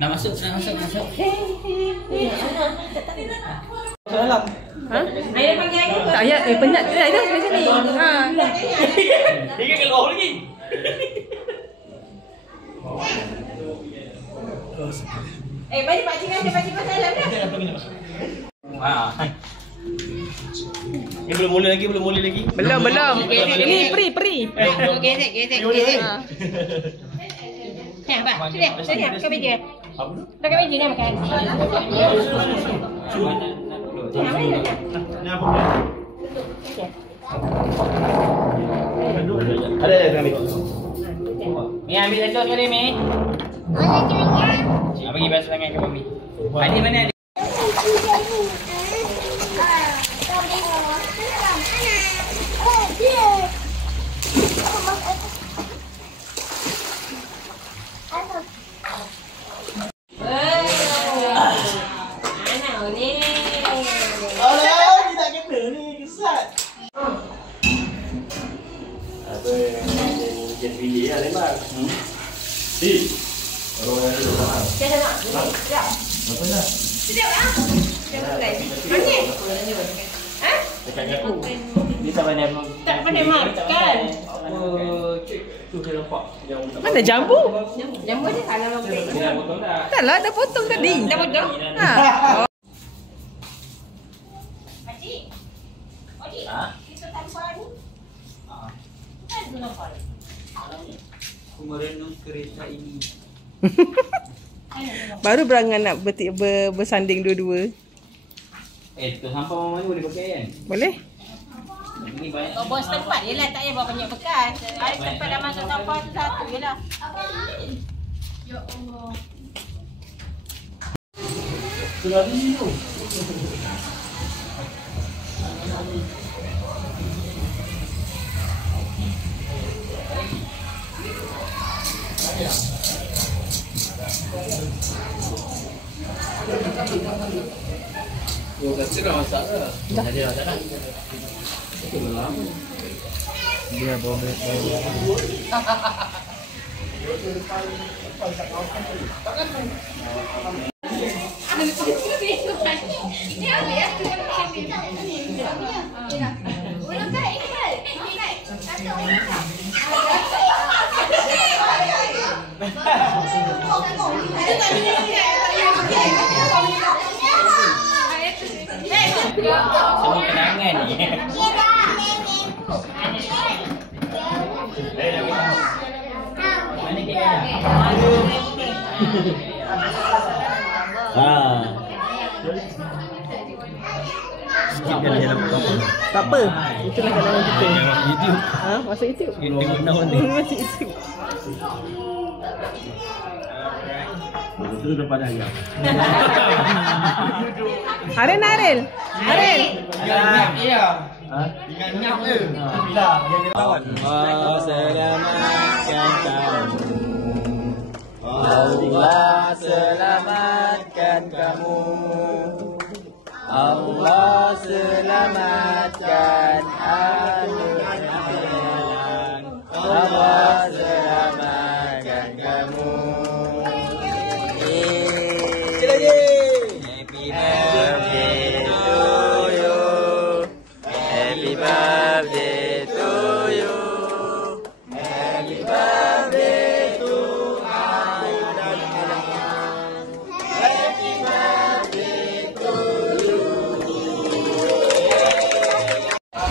Nak masuk. Dalam. Ha? Ayah panggil aku. Tak payah. Penat ke? Ayah kat sini. Ha. Dia keluar lagi. Balik pakcik kan ada pakcik pasal dalam dah. Belum mula lagi. Belum. Ini peri. Gesek. Ya, Pak. Sudah. Kau meja. Dah kat meja nak makan. Ada ambil. Mi ambil lentok sekali Mi. Bagi basuh tangan ke Mami. Ali mana Ali? Tak pandai makan. Mana jambu? Jambu dia salah potong. Taklah, dah potong tadi. Dah potong? Ha. Pakcik. Kita tanpa ni. Kan tu nampak. Aku merenung kereta ini. Baru berangan nak bersanding dua-dua. Tu sampah Mama ni boleh pakai kan? Boleh? Ini banyak. Kau bawa setempat je lah, tak payah bawa banyak bekas. Ada tempat dah masuk sampah tu satu je lah. Ya Allah. Sudah ni tu. Dah cerah masak ke? Dah ada masak dah. Dia bawa semua kenangan ni. Mana kek Tak apa. Itulah kenangan kita. YouTube. Masuk YouTube. Tengok naon ni. Masuk YouTube. Itu depan ayam. Aril. Iya. Ingat ke? Bila dia lawan. Allah selamatkan kamu. Allah selamatkan kamu. Allah selamatkan anak. Allah selamatkan kamu. Happy birthday to you. Happy birthday to you. Happy birthday to Aida. Happy birthday to you.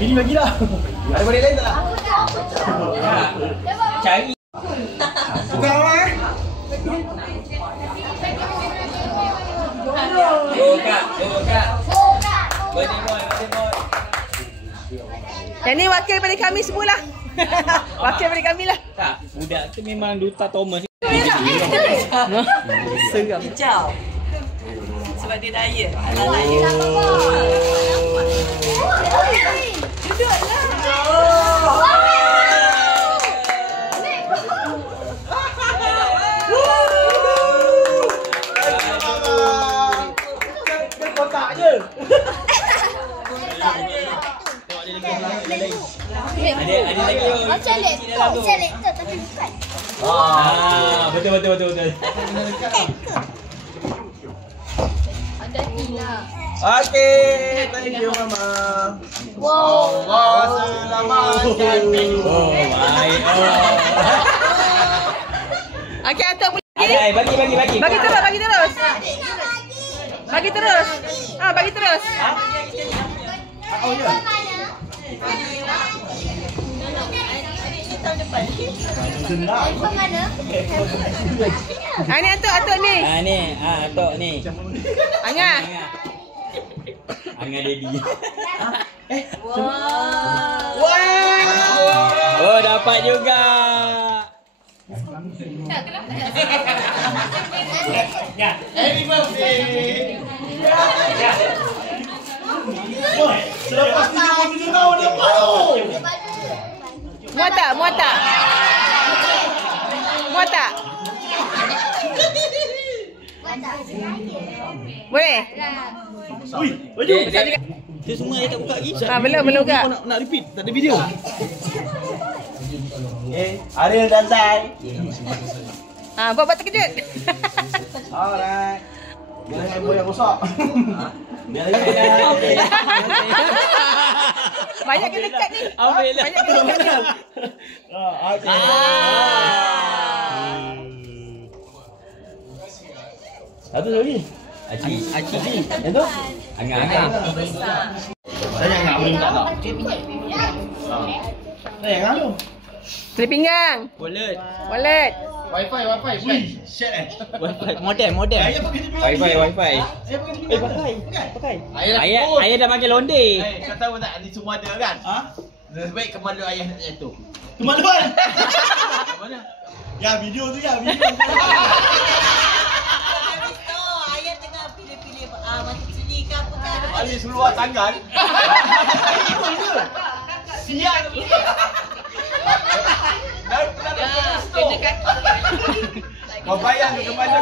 Ini bagi dah. Ada balik lain tak? Cari. Bukan orang. Birthday boy. Yang ni wakil pada kami semualah. Wakil pada kami lah. Tak, budak tu memang duta Thomas. Seram. Hijau. Sebab dia diet. Halal diet. Kotak je. Ada lagi. Macam laptop tapi bukan. Betul. Okay, thank you Mama. Wow, selamatkan minggu. Oh my. Okey, Atuk pergi. Ay, bagi. Bagi terus. Bagi terus. Bagi terus. Oh ya. Ni Atuk ni. Ni, Atok ni. Angah. Angah Daddy. Wow. Oh, dapat juga. Happy birthday. Selepas 37 tahun dia baru. Muat tak? Boleh? Ui, baju. Itu semua saya tak buka lagi. Belum buka. Nak repeat, tak ada video. Ariel dan Zai. Buat terkejut. Alright. Jangan handphone yang rosak. Biar Banyak kena dekat ni. Ambil lah. Banyak kena dekat ni. Satu lagi. Aci. Yang tu? Angah. Saya nak boleh minta tak? Saya yang tu. Tali pinggang. Wallet. Wifi. Ui, shit Wifi modem. Wifi. pakai. Ayah dah pakai londe. Kau tahu tak ni semua ada kan? Ha? Lebih baik kemana ayah tu. Kemaluan. Mana? Ya, video tu ya. Ayah tengah pilih-pilih macam sini ke apa kan. Ali seluar tangan. Sial. Dan kau bayang ke mana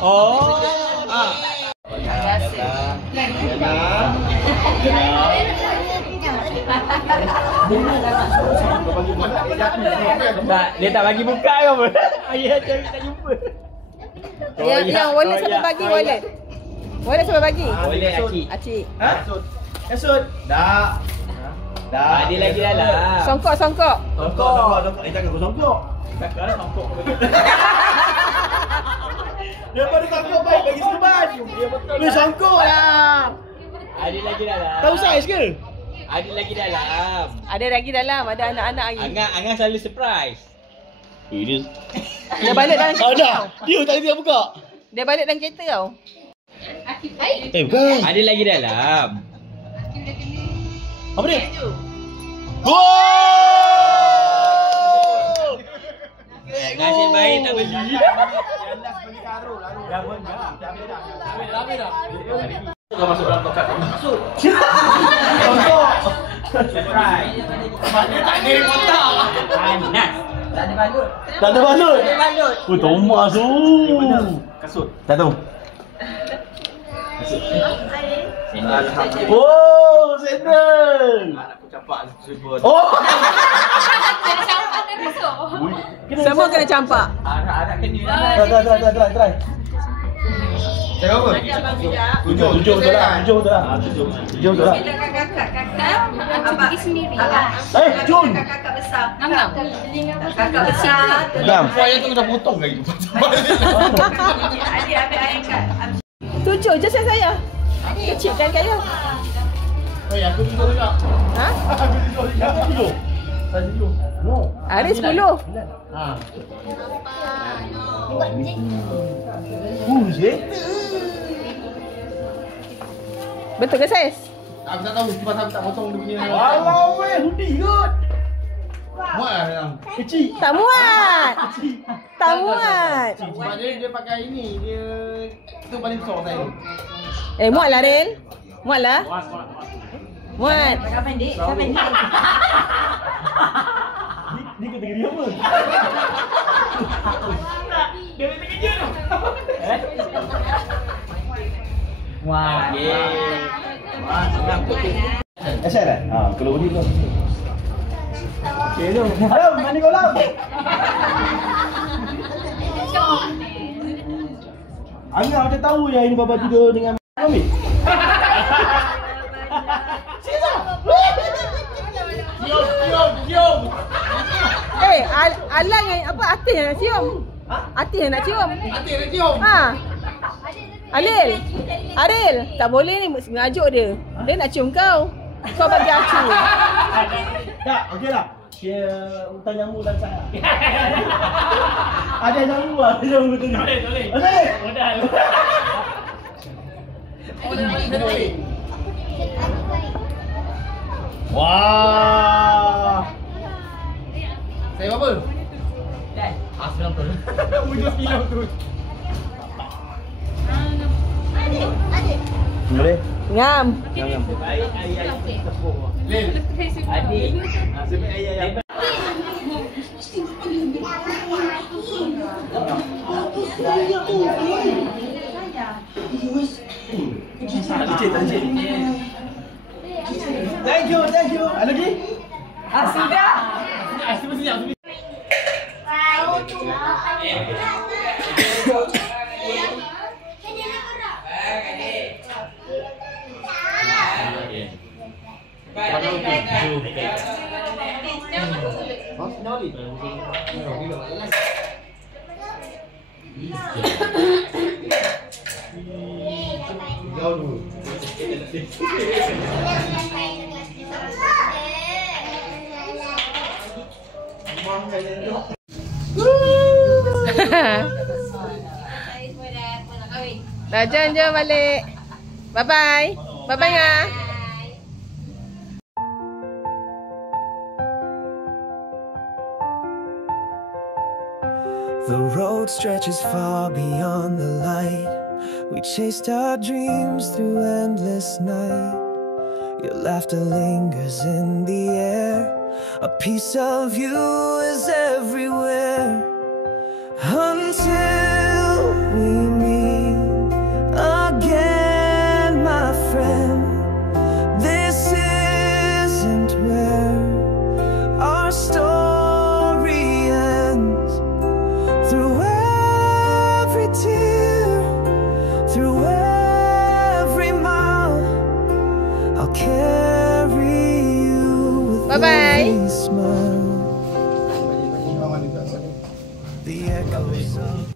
Oh. Dia tak bagi buka ke apa? Ayah tak jumpa. Yang wallet siapa bagi wallet? Wallet siapa bagi? Boleh Acik. Ha? Esot. Dah. Ada lagi dalam. Songkok. Songkok. Jangan kau songkok. Daripada songkok baik bagi serban. Lu songkok lah. Ada lagi dalam. Tahu saiz ke? Ada lagi dalam. Ada lagi dalam. Ada anak-anak lagi. Angah selalu surprise. Dia balik dalam kereta Ada. tau. Dia tak dia buka. Dia balik dalam kereta tau. Bukan. Ada lagi dalam. Apa dia? Wow! Nasib baik tak beli. Kau masuk dalam kotak kau masuk. Surprise. Mana tak ada kotak. Panas. Tak ada balut. Tak ada balut. Tak ada balut. Oh, Thomas tu. Kasut. Tak tahu. Alhamdulillah. Oh, sandal. Aku campak ribbon. Oh. Semua kena campak. Anak kena lah. Try. Cakap apa? Tujuh betul lah. Tujuh betul lah. Kakak pergi sendiri. Jun. Kakak besar. Enam. Kakak besar. Jam. Ayah tu dah potong lagi. Adik ambil ayah kat. 7 je saya. Kecilkan kaya. Aku tidur juga. Ha? Aku tidur juga. Saya tidur. No. Hari 10. Ha. Zet. Betul ke saiz? Aku tak tahu sebab aku tak potong dia punya. Walau weh, hudi kot. Muat lah sekarang. Kecil. Tak muat. Tak muat. Sebab dia pakai ini. Dia tu paling besar saya. Muat lah Ren. Muat lah. Muat. Kakak pendek. Kakak pendek. Ni kategori apa? Dia terkejut tu. Wah. Asal dah? Ha, kalau budi tu. Okey tu. Hello, mani kolam. Angah macam tahu yang ini baba tidur dengan Mami. Cium. Alang yang apa Atis yang nak cium. Atis yang nak cium. Hati nak cium. Ha. Aril, tak boleh ni mengajuk dia. Dia nak cium kau. Kau bagi acu. Tak, okeylah. Dia hutang nyamuk dan saya. Ada nyamuk ah, ada nyamuk tu. Boleh. Boleh. Wah. Saya apa? Film tu. Wujud film tu. Boleh? Ngam. Baik ayah tepung. Lil. Adik. Nasib ayah. Thank you. Ada lagi? Sudah. Sebenarnya Rajan jom balik. Bye-bye. Bye-bye Ngah. The road stretches far beyond the light. We chased our dreams through endless night. Your laughter lingers in the air. A piece of you is everywhere. Until we meet again, my friend. This isn't where our story ends. Through every tear, through every mile, I'll carry you with Bye-bye. every smile. The echoes of